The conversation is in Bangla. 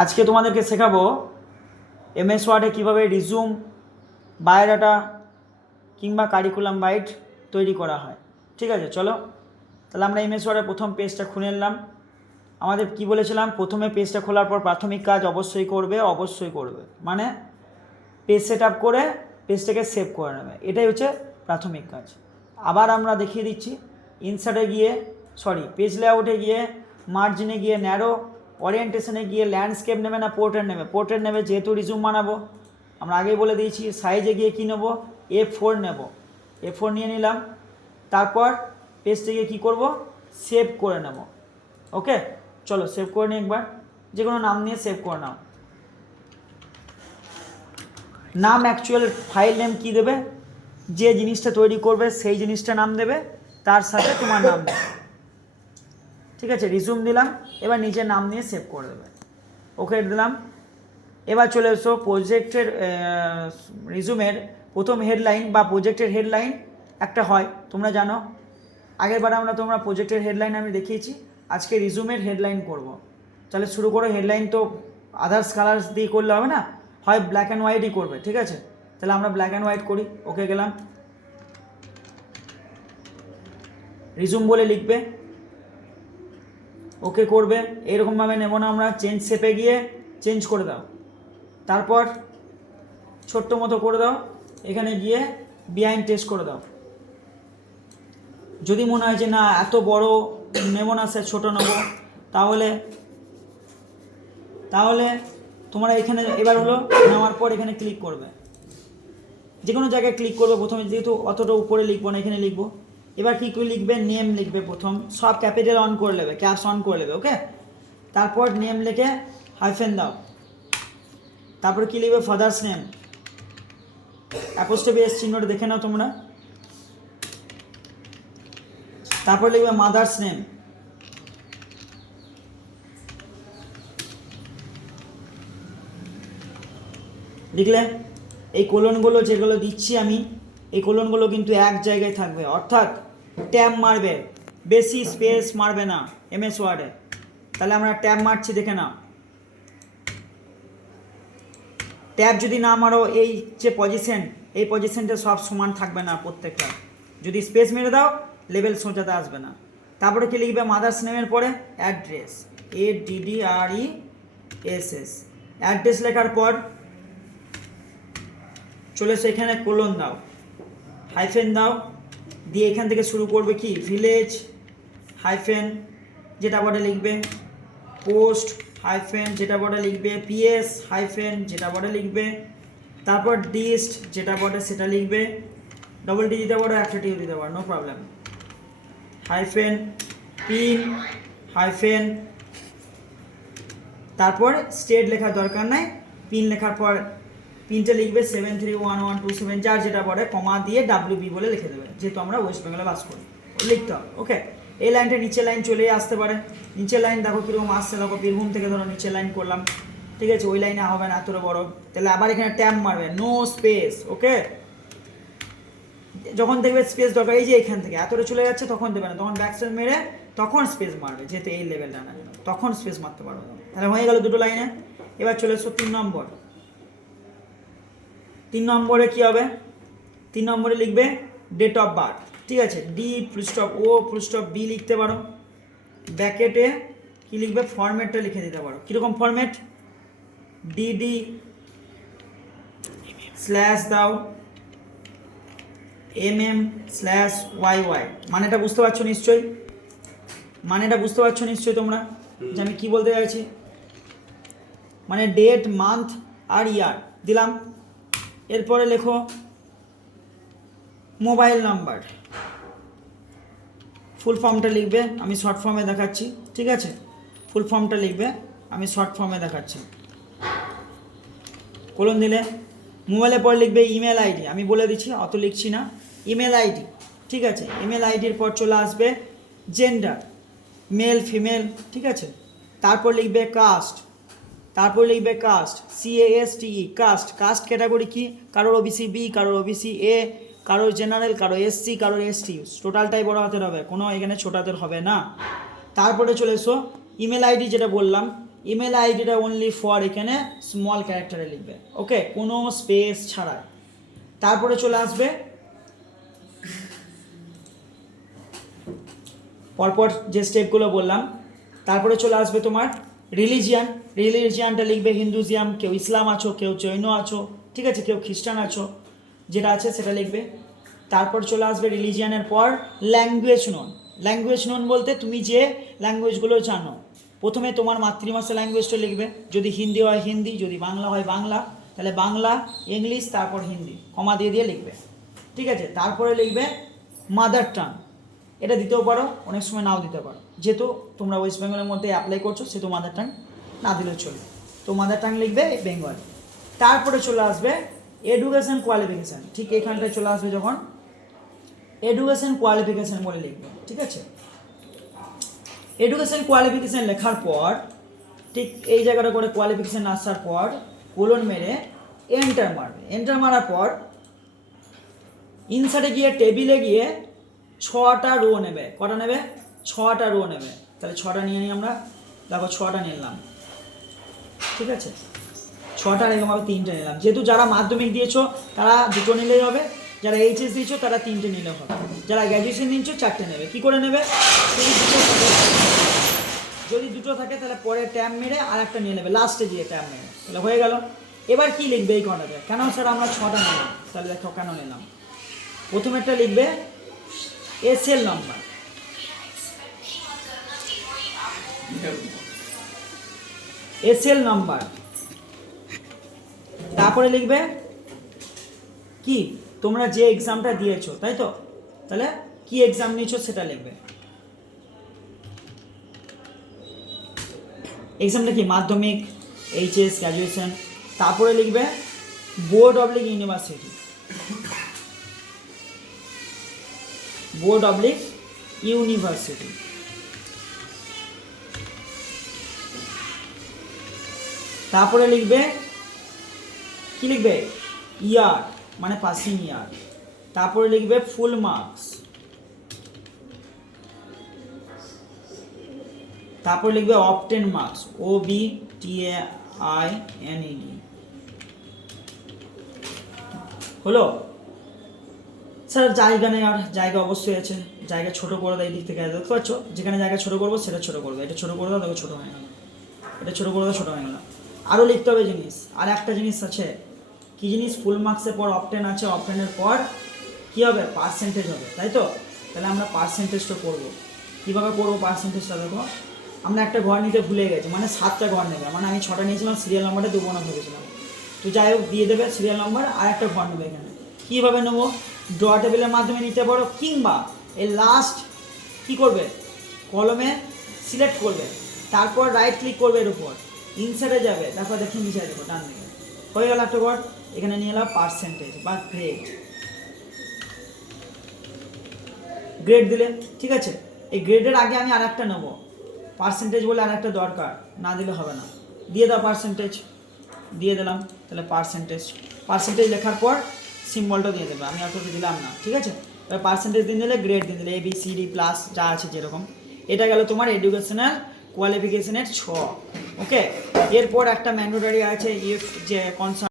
আজকে তোমাদেরকে শেখাবো এমএস ওয়ার্ডে কীভাবে রিজুম, বায়োডাটা কিংবা কারিকুলাম গাইড তৈরি করা হয়। ঠিক আছে, চলো তাহলে আমরা এমএস ওয়ার্ডের প্রথম পেজটা খুলে নিলাম। আমাদের কি বলেছিলাম, প্রথমে পেজটা খোলার পর প্রাথমিক কাজ অবশ্যই করবে, মানে পেজ সেট আপ করে পেজটাকে সেভ করে নেবে, এটাই হচ্ছে প্রাথমিক কাজ। আবার আমরা দেখিয়ে দিচ্ছি, ইনসার্টে গিয়ে পেজ লেআউটে গিয়ে, মার্জিনে গিয়ে, ন্যারো, ওরিয়েন্টেশনে গিয়ে ল্যান্ডস্কেপ নেবে না পোর্ট্রেট নেবে, যেহেতু রিজুম বানাবো আমরা আগেই বলে দিয়েছি। সাইজে গিয়ে কী নেবো, A4 নেব, A4 নিয়ে নিলাম। তারপর পেজটাকে কী করব, সেভ করে নেব। ওকে, চলো সেভ করে নিই একবার, যে কোনো নাম নিয়ে সেভ করে নাও। নাম অ্যাকচুয়াল ফাইল নেম কী দেবে, যে জিনিসটা তৈরি করবে সেই জিনিসটা নাম দেবে, তার সাথে তোমার নাম দেবে। ঠিক আছে, রিজুম দিলাম, এবার নিজের নাম নিয়ে সেভ করে দেবে। ওকে দিলাম। এবার চলে এসো প্রজেক্টের রিজুমের প্রথম হেডলাইন বা প্রজেক্টের হেডলাইন একটা হয়, তোমরা জানো। আগেরবার তোমরা প্রজেক্টের হেডলাইন আমি দেখিয়েছি, আজকে রিজুমের হেডলাইন করব। তাহলে শুরু করো। হেডলাইন তো আদার্স কালার্স দিয়ে করলে হবে না, হয় ব্ল্যাক অ্যান্ড হোয়াইটই করবে। ঠিক আছে, তাহলে আমরা ব্ল্যাক অ্যান্ড হোয়াইট করি। ওকে গেলাম, রিজুম বলে লিখবে, ওকে করবে। এরকমভাবে নেব না আমরা, চেঞ্জ শেপে গিয়ে চেঞ্জ করে দাও, তারপর ছোট্ট মতো করে দাও, এখানে গিয়ে বিহাইন্ড টেক্সট করে দাও। যদি মনে হয় যে না এত বড় নেব না স্যার, ছোটো নেবো, তাহলে তোমরা এখানে এবার হলো নেওয়ার পর এখানে ক্লিক করবে, যে কোনো জায়গায় ক্লিক করবে। প্রথমে যেহেতু অতটা উপরে লিখবো না, এখানে লিখবো। এবার কী করে লিখবে, নেম লিখবে। প্রথম সব ক্যাপিটাল অন করে নেবে, ক্যাপস অন করে নেবে। ওকে, তারপর নেম লিখে হাইফেন দাও, তারপর কী লিখবে, ফাদার্স নেম, অ্যাপোস্ট্রফি এস চিহ্নটা দেখে নাও তোমরা। তারপর লিখবে মাদার্স নেম, লিখলে এই কোলনগুলো যেগুলো দিচ্ছি আমি, এই কোলনগুলো কিন্তু এক জায়গায় থাকবে, অর্থাৎ ট্যাব মারবে, বেশি স্পেস মারবে না এমএস ওয়ার্ডে। তাহলে আমরা ট্যাব মারছি, দেখে নাও। ট্যাব যদি না মারো, এই যে পজিশন, এই পজিশনটা সব সমান থাকবে না প্রত্যেকটা। যদি স্পেস মেরে দাও, লেভেল সোজাতে আসবে না। তারপরে কি লিখবে, মাদার্স নেমের পরে অ্যাড্রেস, ADDRESS, অ্যাড্রেস লেখার পর চলে এসে এখানে কোলন দাও, হাইফেন দাও, দিয়ে এখান থেকে শুরু করবে কি, ভিলেজ হাইফেন যেটা বড়ে লিখবে, পোস্ট হাইফেন যেটা বড়ে লিখবে, PS হাইফেন যেটা বড়ে লিখবে, তারপর ডিস্ট যেটা বড়ে সেটা লিখবে। ডবল টি দিতে পারো, একটা টিও দিতে পারো, no problem. Hyphen pin hyphen, তারপর স্টেট লেখার দরকার নাই, পিন লেখার পর পিনটা লিখবে 731127, যার যেটা পড়ে কমা দিয়ে WB বলে লিখে দেবে, যেহেতু আমরা ওয়েস্ট বেঙ্গলে বাস করি, লিখতে হবে। ওকে, এই লাইনটা নিচের লাইন চলে আসতে পারে। নিচের লাইন দেখো কীরকম আসছে, দেখো বীরভূম থেকে ধরো নিচের লাইন করলাম। ঠিক আছে, ওই লাইনে হবে না এতটা বড়, তাহলে আবার এখানে ট্যাব মারবে, নো স্পেস। ওকে, যখন দেখবে স্পেস দরকার, এই যে এখান থেকে এতটা চলে যাচ্ছে, তখন দেবে না, তখন ব্যাকস্পেস মেরে তখন স্পেস মারবে, যেহেতু এই লেভেলটা না, তখন স্পেস মারতে পারবে। তাহলে হয়ে গেল দুটো লাইনে। এবার চলে এসো 3 নম্বর। 3 নম্বরে কী হবে, 3 নম্বরে লিখবে ডেট অফ বার্থ। ঠিক আছে, D_O_B লিখতে পারো। ব্যাকেটে কি লিখবে, ফরম্যাটটা লিখে দিতে পারো। কীরকম ফরম্যাট, DD স্ল্যাশ দাও MM/YY। মানেটা বুঝতে পারছো নিশ্চয়ই, তোমরা যে আমি কী বলতে চাইছি। মানে ডেট, মান্থ আর ইয়ার দিলাম। এরপরে লেখো মোবাইল নাম্বার, ফুল ফর্মটা লিখবে, আমি শর্ট ফর্মে দেখাচ্ছি। ঠিক আছে, ফুল ফর্মটা লিখবে, আমি শর্ট ফর্মে দেখাচ্ছি। কোলন দিলে মোবাইলের পর লিখবে ইমেল আইডি, আমি বলে দিচ্ছি, অত লিখছি না, ইমেল আইডি। ঠিক আছে, ইমেল আইডির পর চলে আসবে জেন্ডার, মেল ফিমেল। ঠিক আছে, তারপর লিখবে কাস্ট, CASTE, কাস্ট ক্যাটাগরি কি, কারোর OBC B, কারোর OBC A, কারোর জেনারেল, কারোর SC, কারোর ST, টোটালটাই বড় হাতের হবে, কোনো এখানে ছোট হাতের হবে না। তারপরে চলে এসো ইমেল আইডি, যেটা বললাম ইমেল আইডিটা অনলি ফর এখানে স্মল ক্যারেক্টারে লিখবে, ওকে, কোনো স্পেস ছাড়া। তারপরে চলে আসবে পরপর যে স্টেপগুলো বললাম। তারপরে চলে আসবে তোমার রিলিজিয়ানটা লিখবে হিন্দুজিয়াম, কেউ ইসলাম আছো, কেউ জৈন আছো, ঠিক আছে, কেউ খ্রিস্টান আছো, যেটা আছে সেটা লিখবে। তারপর চলে আসবে রিলিজিয়ানের পর ল্যাঙ্গুয়েজ নোন বলতে তুমি যে ল্যাঙ্গুয়েজগুলো জানো। প্রথমে তোমার মাতৃভাষা ল্যাঙ্গুয়েজটা লিখবে, যদি হিন্দি হয় হিন্দি, যদি বাংলা হয় বাংলা, তাহলে বাংলা, ইংলিশ, তারপর হিন্দি, কমা দিয়ে দিয়ে লিখবে, ঠিক আছে। তারপরে লিখবে মাদার টাং, এটা দিতেও পারো, অনেক সময় নাও দিতে পারো, যেহেতু তোমরা ওয়েস্ট বেঙ্গলের মধ্যে অ্যাপ্লাই করছো সেহেতু মাদার টাং না দিলেও চলবে, তো মাদার টাং লিখবে বেঙ্গল। তারপরে চলে আসবে এডুকেশন কোয়ালিফিকেশান, ঠিক এখানটায় চলে আসবে যখন এডুকেশন কোয়ালিফিকেশান বলে লিখবে, ঠিক আছে। এডুকেশন কোয়ালিফিকেশান লেখার পর ঠিক এই জায়গাটা করে কোয়ালিফিকেশান আসার পর কোলন মেরে এন্টার মারবে। এন্টার মারার পর ইনসার্টে গিয়ে টেবিলে গিয়ে 6টা রো নেবে। কটা নেবে? 6টা রো নেবে। তাহলে 6টা নিয়ে নিই আমরা, দেখো 6টা নিলাম, ঠিক আছে। 6টা এরকমভাবে 3টে নিলাম। যেহেতু যারা মাধ্যমিক দিয়েছো তারা 2টো নিলেই হবে, যারা এইচএস দিয়েছো তারা 3টে নিলেও হবে, যারা গ্র্যাজুয়েশন দিয়েছো 4টে নেবে। কী করে নেবে? যদি দুটো থাকে তাহলে পরে ট্যাব মেরে আর একটা নিয়ে নেবে, লাস্টে গিয়ে ট্যাব মেরে, তাহলে হয়ে গেল। এবার কি লিখবে এই কটাতে? কেন স্যার আমরা 6টা নিলাম? তাহলে দেখো কেন নিলাম। প্রথমেরটা লিখবে এসএল নাম্বার, এসএল নাম্বার। তারপরে লিখবে কি তোমরা যে এক্সামটা দিয়েছো, তাই তো, তাহলে কি এক্সাম নিয়েছো সেটা লিখবে। এক্সামটা কি? মাধ্যমিক, এইচএস, গ্র্যাজুয়েশন। তারপরে লিখবে board oblique university, board oblique university. তারপরে লিখবে কি লিখবে? ইয়ার, মানে পাসিং ইয়ার। তারপরে লিখবে ফুল মার্কস। তারপর লিখবে অবটেন মার্কস, OBTAINED। হলো স্যার? জায়গা নেই, আর জায়গা অবশ্যই আছে, জায়গা ছোট করে দেয়। এই দিক থেকে দেখতে পাচ্ছ, যেখানে জায়গা ছোট করবো সেটা ছোট করবে, এটা ছোট করে দাও, দেখো ছোট হয়ে গেল, এটা ছোট করে দাও, ছোট হয়ে গেল। আরও লিখতে হবে জিনিস, আর একটা জিনিস আছে, কি জিনিস? ফুল মার্কসের পর অবটেন আছে, অবটেনের পর কী হবে? পার্সেন্টেজ হবে, তাই তো। তাহলে আমরা পার্সেন্টেজটা করবো। কীভাবে করবো পার্সেন্টেজটা? দেখো, আমরা একটা ঘর নিতে ভুলে গেছি, মানে 7টা ঘর নেবে, মানে আমি 6টা নিয়েছিলাম, সিরিয়াল নাম্বারটা দেবো না ভেবেছিলাম, তো যাই হোক দিয়ে দেবে সিরিয়াল নাম্বার, আর একটা ঘর নেবে এখানে। কীভাবে নেবো? ড্র টেবিলের মাধ্যমে নিতে পারো, কিংবা এই লাস্ট কী করবে? কলমে সিলেক্ট করবে, তারপর রাইট ক্লিক করবে এর উপর, ইনসার্টে যাবে, তারপর দেখি নিচে দেখো ডান দিকে হয়ে গেল একটা ঘর। এখানে নিয়ে এলাম পার্সেন্টেজ বা গ্রেড দিলে, ঠিক আছে। এই গ্রেডের আগে আমি আর একটা নেবো, পার্সেন্টেজ বলে আর একটা দরকার, না দিলে হবে না। দিয়ে দাও পার্সেন্টেজ, দিয়ে দিলাম, তাহলে পার্সেন্টেজ লেখার পর সিম্বলটা দিয়ে দেবে, আমি অত দিলাম না, ঠিক আছে। এবার পার্সেন্টেজ দিয়ে দিলে, গ্রেড দিয়ে দিলে, ABCD প্লাস যা আছে যেরকম। এটা গেল তোমার এডুকেশনাল কোয়ালিফিকেশনের 6, ওকে। এরপর একটা ম্যান্ডেটরি আছে, ইফ যে কনসার্ন